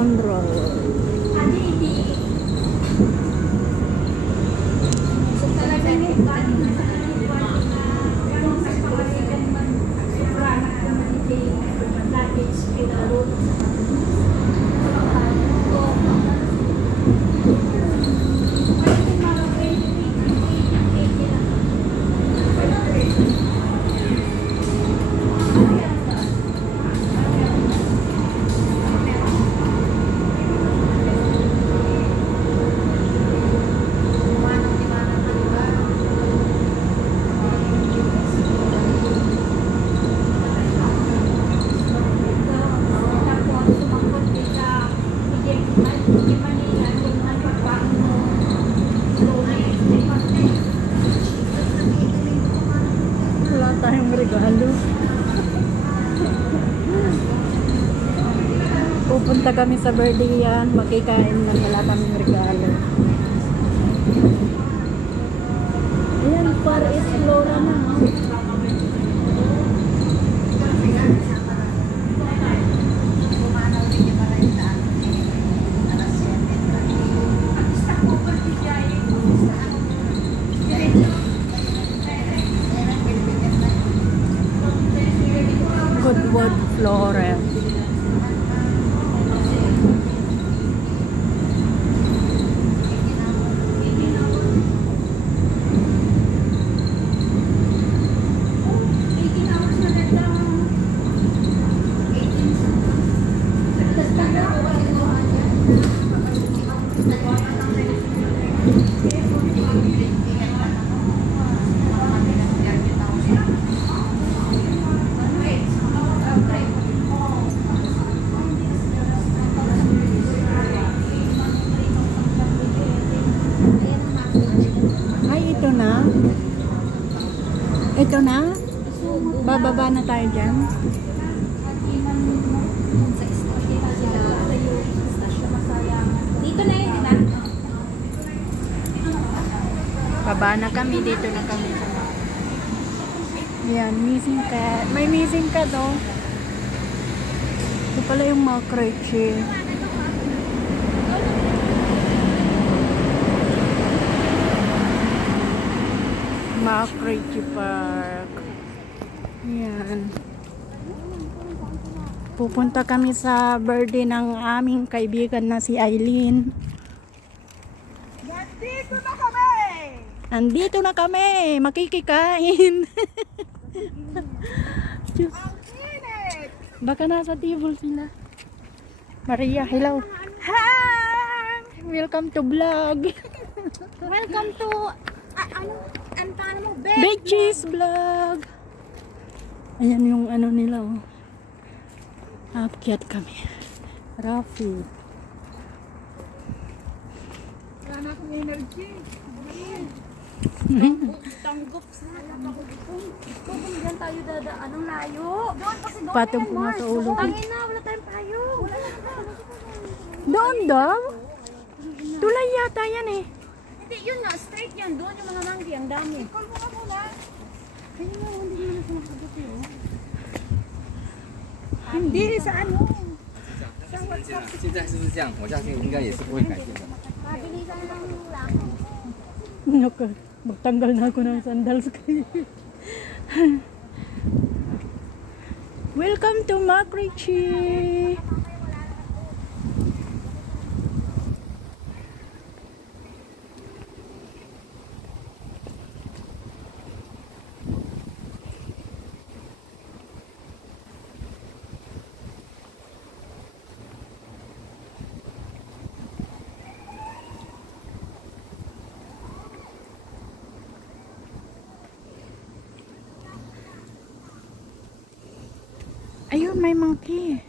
Cotton roll. Pupunta kami sa birthday yan, makikain na wala kaming regalo. Ayan, Far East Flora na. Goodwood Flora. Ito na? Bababa na tayo dyan. Dito na yun, di ba? Baba na kami, dito na kami. Yan, missing cat. May missing cat oh. Ito pala yung mga creche. McCready Park. Yan. Pupunta kami sa birthday ng aming kaibigan na si Eileen. Nandito na kami! Nandito na kami! Makikikain! Diyos. Baka nasa table sila. Maria, hello! Hi! Welcome to vlog! Welcome to... ano paano mo? Beaches vlog! Ayan yung ano nila oh. Akyat kami. Rafi. Wala na akong energy. Tanggap sana ako dito. Kung dyan tayo dadaan, anong layo? Doon kasi doon. Patong po nga sa ulo. Tangin na, wala tayong payo. Doon daw? Tulay yata yan eh. Hindi, yun nga, straight yan. Doon yung mga manggi, ang dami. Ikol mo ka muna. Kaya nga, hindi mo na sumasagot eh. Hindi, sa ano? 现在是不是这样？我相信应该也是不会改变的。 Mabilisan lang lang. Naku, magtanggal na ako ng sandals ko. Welcome to McCready. Ayun, may monkey.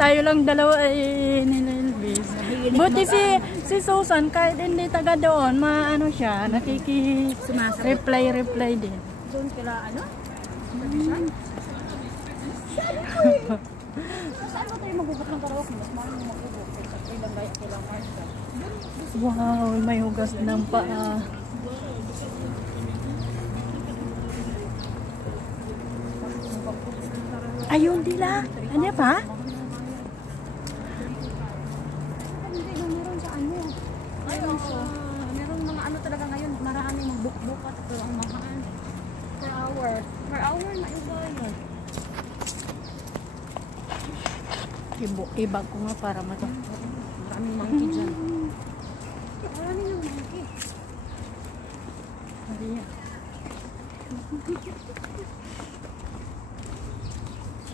Tayo lang dalawa ay nililbis. Buti si Susan kahit hindi taga doon, maano siya, reply din. Doon kila ano? Saan mo tayo magugok ng karaoke? Mas mahal mo magugok. Sa ilang gaya kailangan ka. Wow, may hugas ng paa. Ayun dila. Ano pa? Hindi na meron sa ano. Meron siya. Meron mga ano talaga ngayon. Maraming magbuk-buk at pero ang mahal. Per hour. Per hour na iba yun. Ibag ko nga para Maraming monkey dyan. Maraming yung monkey. Maria.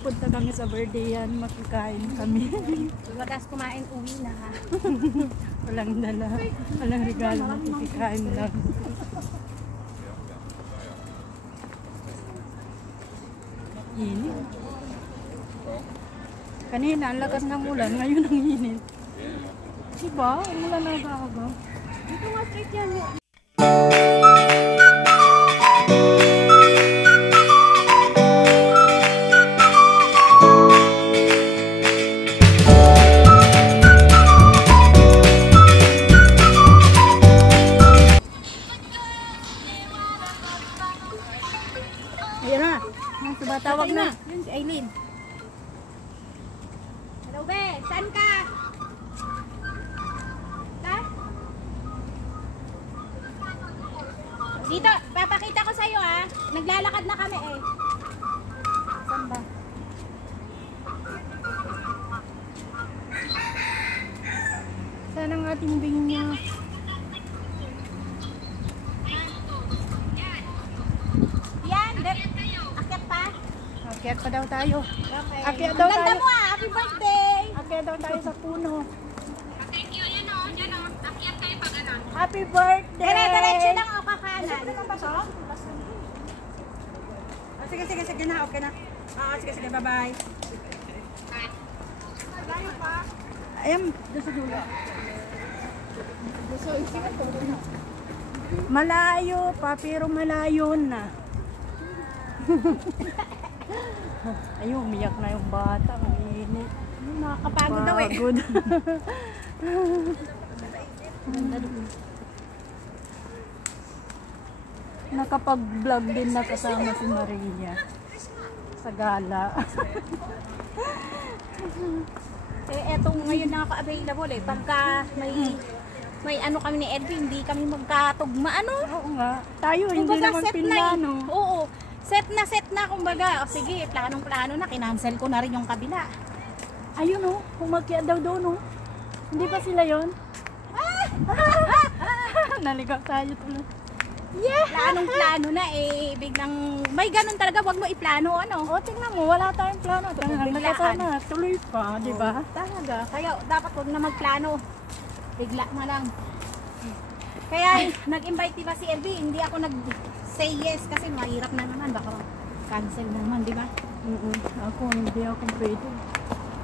Punta kami sa birthday yan, makikain kami. Wagas kumain, uwi na ha. Walang dala, walang regalo, makikain lang. Init. Kanina, ang lakas ng ulan, ngayon ang init. Diba? Ang ulan na aga-aga. Dito nga straight yan. Ayan na. Tawag na. Yun si Aileen. Hello, be. Saan ka? Ha? Dito, papakita ko sa'yo ha. Naglalakad na kami eh. Saan ba? Saan ang ating binya? Yan, akyat pa. Akyat pa daw tayo. Okay. Akyat daw Ganda tayo. mo ah. Happy birthday. Akyat daw tayo sa puno. Thank you. Yan o. Yan o. Akyat kayo pa ganun. Happy birthday! Dire-diretso lang o kakanan. Sige na, okay na. Sige, bye-bye. Ayan, doon sa dulo. Malayo pa, pero malayo na. Ayun, umiyak na yung bata. Ang init. Nakakapagod daw eh. Pagod. Nakapag-vlog din na kasama si Maria sa gala. Eh, etong ngayon nakaka-available eh. Pagka may ano kami ni Edwin, hindi kami magkatugma. Ano? Oo nga. Tayo, hindi Kumbaga, naman set na eh. pinlano. Oo. Set na kumbaga. O sige, planong-plano na. Kinancel ko na rin yung kabila. Ayun o, pumakyat daw doon o. Hindi ba sila yon? Naligaw tayo tuloy. Yeah! Planong-plano na eh. Biglang, may ganun talaga. Wag mo iplano ano. O, tingnan mo, wala tayong plano. Biglaan. Nakasana, tuloy pa, di ba? Talaga. Kaya dapat wag na magplano. Bigla na lang. Kaya nag-invite diba si LB, hindi ako nag-say yes kasi mahirap na naman. Baka cancel na naman, di ba? Ako, hindi ako pwede.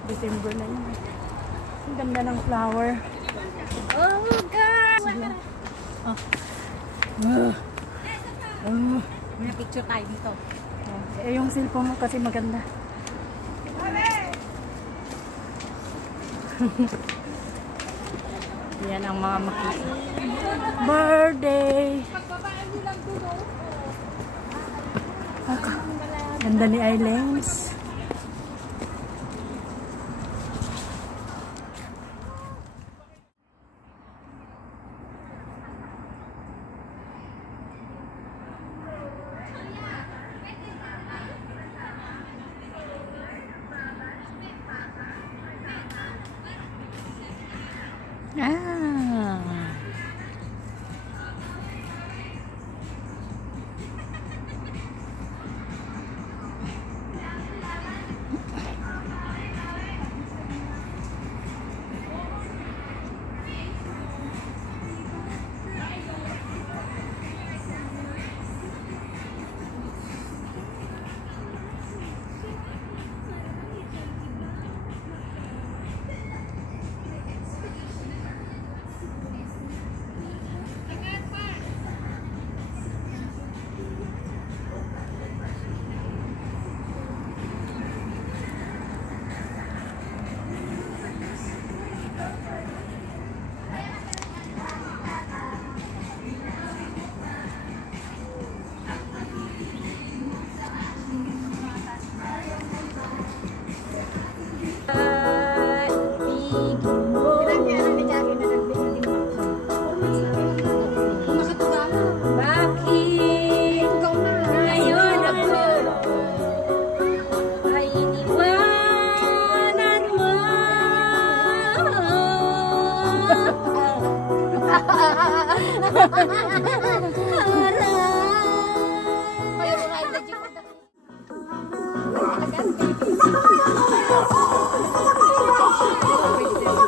December na yun. Ang ganda ng flower. Oh, God! May picture tayo dito. Eh, yung cellphone mo kasi maganda. Yan ang mga makita. Birthday! Ganda ni Islands.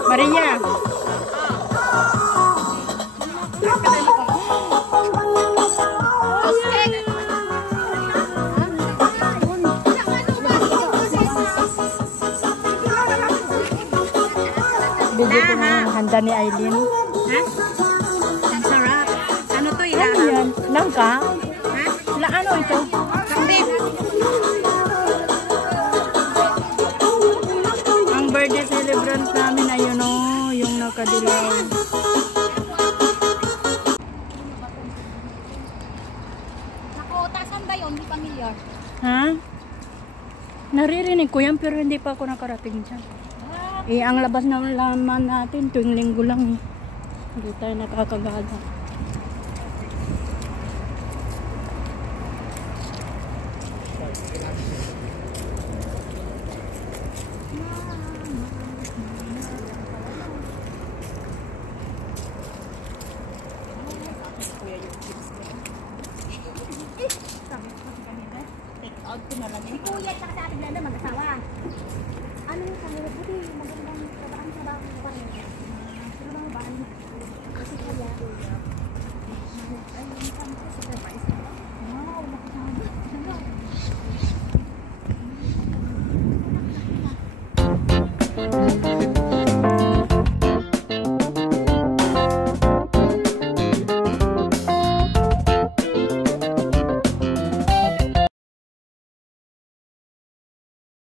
Maria. Bili ko ng handa ni Aileen. Ha? Ang sarap. Ano to, Ano ilaang? yan? Langka? Ha? Ano ito? Kambing. Ang birthday celebrant namin ayun o, yung nakadilaw. Naku, tasan ba yun? Hindi familiar. Ha? Naririnig ko yan pero hindi pa ako nakarating dyan. Eh, ang labas na laman natin tuwing linggo lang eh. Hindi tayo nakakagala. Si Kuya at saka si Ate Glenda mag-asawa. Ano yung kanila? Buti magandang trabaho sa bago ko rin. Trabaho ba? Kasi Kuya. Ay, yung kami ko supervisor. Wow, nakasama.